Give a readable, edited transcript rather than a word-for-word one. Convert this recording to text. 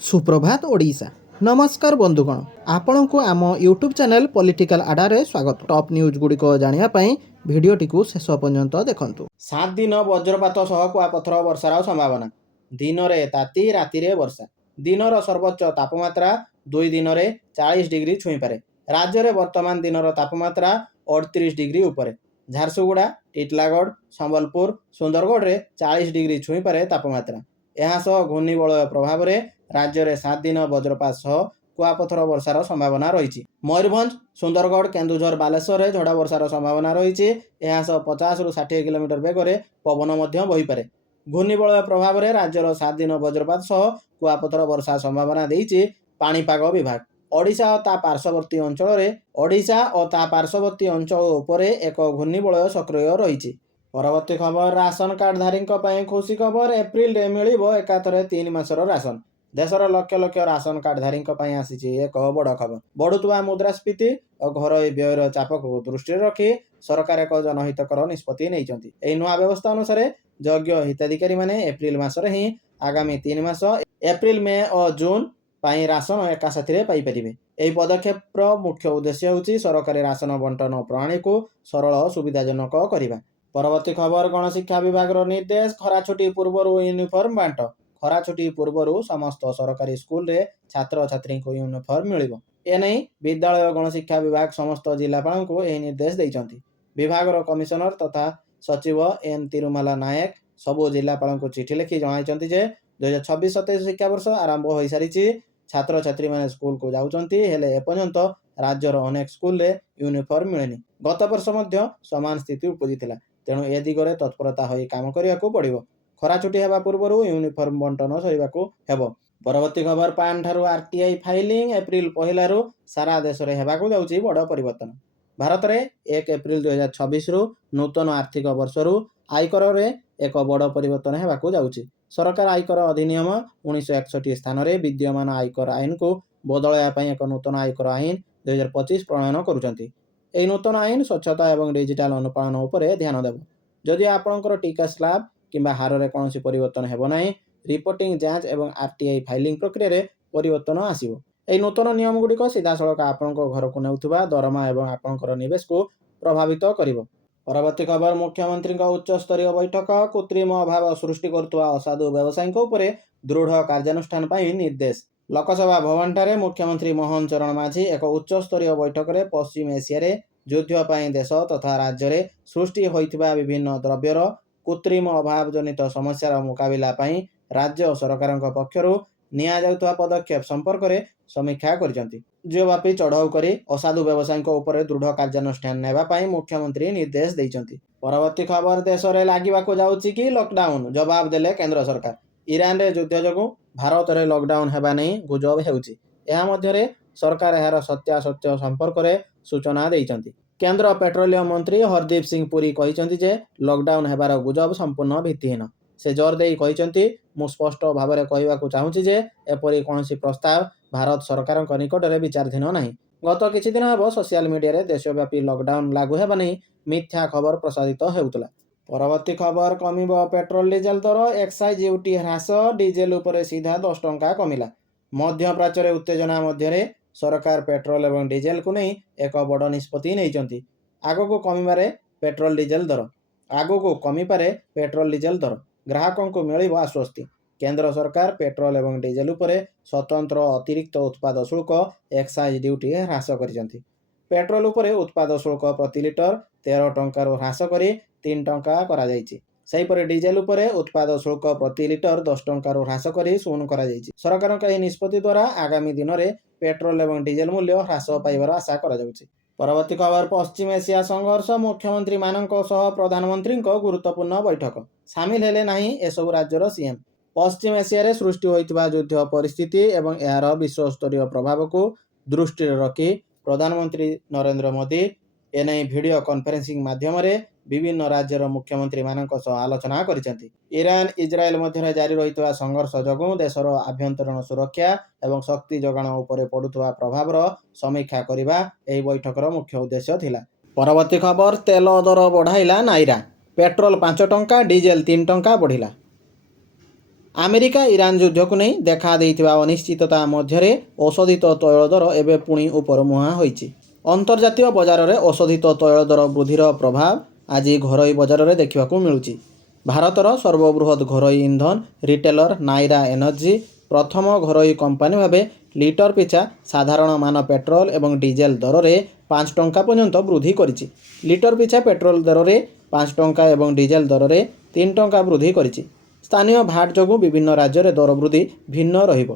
सुप्रभात ओडिशा। नमस्कार बंधुगण, आपण को आम यूट्यूब चैनल पॉलिटिकल आडारे स्वागत। टॉप न्यूज गुड़िक जानापी भिडटी को शेष पर्यंत देखंतु। 7 दिन वज्रपात सह कुआपथर वर्षार संभावना। दिन में ताती राति वर्षा। दिनर सर्वोच्च तापमात्रा 2 दिन में 40 डिग्री छुईपे। राज्य में वर्तमान दिनर तापमात्रा 38 डिग्री उपरे। झारसुगुड़ा, टिटलागढ़, संबलपुर, सुंदरगढ़ में 40 डिग्री छुईपे तापमात्रा। यह घूर्णिबलय प्रभाव में राज्य में 7 दिन वज्रपात सह कुआपथर वर्षार संभावना रही। मयूरभंज, सुंदरगढ़, केन्दुझर, बालेश्वर में झड़ा वर्षार संभावना रही। 50 ରୁ 60 किलोमीटर बेगर पवन बहीपे। घूर्णिबलय प्रभाव में राज्यर 7 दिन वज्रपात सह कुआपथर वर्षा संभावना देइछि पाणीपाग विभाग। ओडिशा और ता पार्श्ववर्ती अंचल उपरे एक घूर्णिबलय सक्रिय रही। परवर्ती खबर, राशन कार्ड धारी खुशी खबर। एप्रिल में मिल एकाथरे 3 मासर राशन। देशर लक्ष लक्ष राशन कार्ड धारी आसी एक बड़ खबर। बढ़ुवा मुद्रास्फीति और घर व्ययर चाप को दृष्टि रखी सरकार एक जनहितकर निष्पत्ति नहीं। नुआ व्यवस्था अनुसार योग्य हिताधिकारी माने एप्रिल मासरे ही आगामी 3 मास एप्रिल, मे और जून पाई राशन एका साथी पाइपर। यह पदक्षेप मुख्य उद्देश्य होची सरकारी राशन बंटन प्रणाली को सरल और सुविधाजनक करने। परवर्ती खबर, गणशिक्षा विभाग निर्देश। खरा छुट्टी पूर्व यूनिफॉर्म बांट। खरा छुट्टी पूर्व समस्त सरकारी स्कूल रे छात्र छात्री को यूनिफॉर्म मिल। एने विद्यालय गणशिक्षा विभाग समस्त जिलापाल को यह निर्देश देइछंती। विभाग कमिशनर तथा सचिव एन तिरुमाला नायक सबू जिलापाल को चिठी लिखि जणाइछंती जे 2026-27 शिक्षावर्ष आरंभ हो सारी। छात्र छात्री माने स्कूल को जाउछंती, हेले एपर्यंत राज्यर अनेक स्कूल रे यूनिफॉर्म मिलेनी। गत वर्ष मध्य समान स्थिति उपजिथिला, तेणु ए दिगरे तत्परता होई काम करियाकू पड़िबो। खरा छुट्टी हेबा पूर्व यूनिफॉर्म बंटन सरिबाकू हेबो। परवर्ती खबर, पान ठारू आरटीआई फाइलिंग एप्रिल 1 रु सारा देश में हेबाकू जाउची बड़ परिवर्तन। भारत में 1 एप्रिल 2026 रु नूतन आर्थिक वर्ष रु आयकर रे एक बड़ परिवर्तन हेबाकू जाउची। सरकार आयकर अधिनियम 1961 स्थान में विद्यमान आयकर आईन को बदलाया पई एक नूतन आयकर आईन 2025 प्रणयन करुचंती। एही नूतन आईन स्वच्छता एवं डिजिटल अनुपालन उपरे ध्यान देव। जदि आपणकर टीका स्लैब किंबा हार रे कोनोसी परिवर्तन हेबो नाही, रिपोर्टिंग जांच एवं आरटीआई फाइलिंग प्रक्रिया रे परिवर्तन आसीबो। एही नूतन नियम गुड़िक सीधा सड़क आपणकर घर को नेउथुबा दरमा एवं आपणकर निवेश को प्रभावित करिवो। परवर्ती खबर, मुख्यमंत्री उच्च स्तरीय बैठक। कृत्रिम अभाव सृष्टि करुवा असाधु व्यवसायी उपरे दृढ़ कार्यानुष्ठान पाई निर्देश। लोकसभा भवन ठारे मुख्यमंत्री मोहन चरण माझी एक उच्च स्तरीय बैठक रे पश्चिम एशिया रे युद्ध पाई देश तथा राज्य रे सृष्टि होइथिबा विभिन्न द्रव्यर कृत्रिम अभाव जनित समस्यार मुकाबिला पाई राज्य सरकारक पक्षरु निया जाउथवा पदक्षेप संपर्क में समीक्षा करिसंती। जियोव्यापी चढ़ाऊ करी असाधु व्यवसायी उपरे दृढ़ कार्यानुष्ठान नेबा पाई मुख्यमंत्री निर्देश देइसंती। परवर्ती खबर, देश में लागिबाकू जाउची कि लॉकडाउन, जवाब देले केंद्र सरकार। ईरान रे युद्ध जोगु भारत में लॉकडाउन हेबा नै गुजब हेउची। एहा मध्यरे सरकार एहार सत्यासत्य संपर्क में सूचना देइसंती। केंद्र पेट्रोलियम मंत्री हरदीप सिंह पुरी कहिसंती जे लॉकडाउन हेबार गुजब संपूर्ण भित्तिहीन। से जोर देई कहिसंती, मु स्पष्ट भाव में कहवाकू चाहूची जे एपरी कौनसी प्रस्ताव भारत सरकार निकट में विचाराधीन नहीं। गत किछि दिन हेब सोशल मीडिया रे देशव्यापी लॉकडाउन लागू हेबा नै मिथ्या खबर प्रसारित हेउतला। परवर्ती खबर, कमिबो पेट्रोल डीजेल दर। एक्साइज ड्यूटी ह्रास, डीजेल उपरे सीधा 10 टंका कमिला। मध्यप्राच्य रे उत्तेजना मध्यरे सरकार पेट्रोल एवं डीजेल को नहीं एक बड़ निष्पत्ति नहीं। आगको कमिबारे पेट्रोल डीजेल दर आगको कमिपारे पेट्रोल डीजेल दर ग्राहकों को मिलिब आश्वस्ति। केंद्र सरकार पेट्रोल एवं डीजेल उपरे स्वतंत्र अतिरिक्त उत्पाद शुल्क एक्साइज ड्यूटी ह्रास करिसंती। पेट्रोल उपरे उत्पाद शुल्क प्रति लिटर 13 टंका ह्रास करी 3 टंका करा जायछि। सेहीपरि डीजेल उपरे उत्पाद शुल्क प्रति लिटर 10 टंका ह्रास करी 0 करा जायछि। सरकारक एही निष्पत्ति द्वारा आगामी दिन में पेट्रोल एवं डीजेल मूल्य ह्रास पाइबार आशा करा जाउछि। परवर्ती खबर, पश्चिम एशिया संघर्ष। मुख्यमंत्री मानक सह प्रधानमंत्री गुरुत्वपूर्ण बैठक। सामिल हेले नाही एसबु राज्यर सीएम। पश्चिम एशिया रे सृष्टि होइतिबा युद्ध परिस्थिति एवं एहार विश्वस्तरीय प्रभाव को दृष्टि रखी प्रधानमंत्री नरेंद्र मोदी एने वीडियो कॉन्फ्रेंसिंग माध्यम रे विभिन्न राज्यर मुख्यमंत्री मानक सह आलोचना करिसेंती। ईरान इजराइल मध्य जारी रहितबा संघर्ष जोगु देशर आभ्यंतरण सुरक्षा एवं शक्ति जोगाण उपरे पड़ुतबा प्रभावर समीक्षा करिबा एही बैठकर मुख्य उद्देश्य थिला। परवर्ती खबर, तेल दर बढ़ाइला नायरा। पेट्रोल 5 टंका, डीजेल 3 टंका बढ़िला। ଆମେରିକା ଇରାନ ଯୁଦ୍ଧକୁ ନେଇ ଦେଖାଦେଇଥିବା ଅନିଶ୍ଚିତତା ମଧ୍ୟରେ ଔଷଧିତ ତୈଳ ଦର ଏବେ ପୁଣି ଉପରମୁହାଁ ହୋଇଛି। ଅନ୍ତର୍ଜାତୀୟ ବଜାରରେ ଔଷଧିତ ତୈଳ ଦର ବୃଦ୍ଧିର ପ୍ରଭାବ ଆଜି ଘରୋଇ ବଜାରରେ ଦେଖିବାକୁ ମିଳୁଛି। ଭାରତର ସର୍ବବୃହତ ଘରୋଇ ଇନ୍ଧନ ରିଟେଲର ନାଇରା ଏନର୍ଜି ପ୍ରଥମ ଘରୋଇ କମ୍ପାନୀ ଭାବେ ଲିଟର ପିଛା ସାଧାରଣ ମାନ ପେଟ୍ରୋଲ ଏବଂ ଡିଜେଲ ଦରରେ 5 ଟଙ୍କା ପର୍ଯ୍ୟନ୍ତ ବୃଦ୍ଧି କରିଛି। ଲିଟର ପିଛା ପେଟ୍ରୋଲ ଦରରେ 5 ଟଙ୍କା ଏବଂ ଡିଜେଲ ଦରରେ 3 ଟଙ୍କା ବୃଦ୍ଧି କରିଛି। ସ୍ଥାନୀୟ ଭାଟ ଯୋଗୁଁ ବିଭିନ୍ନ ରାଜ୍ୟରେ ଦର ବୃଦ୍ଧି ଭିନ୍ନ ରହିବ।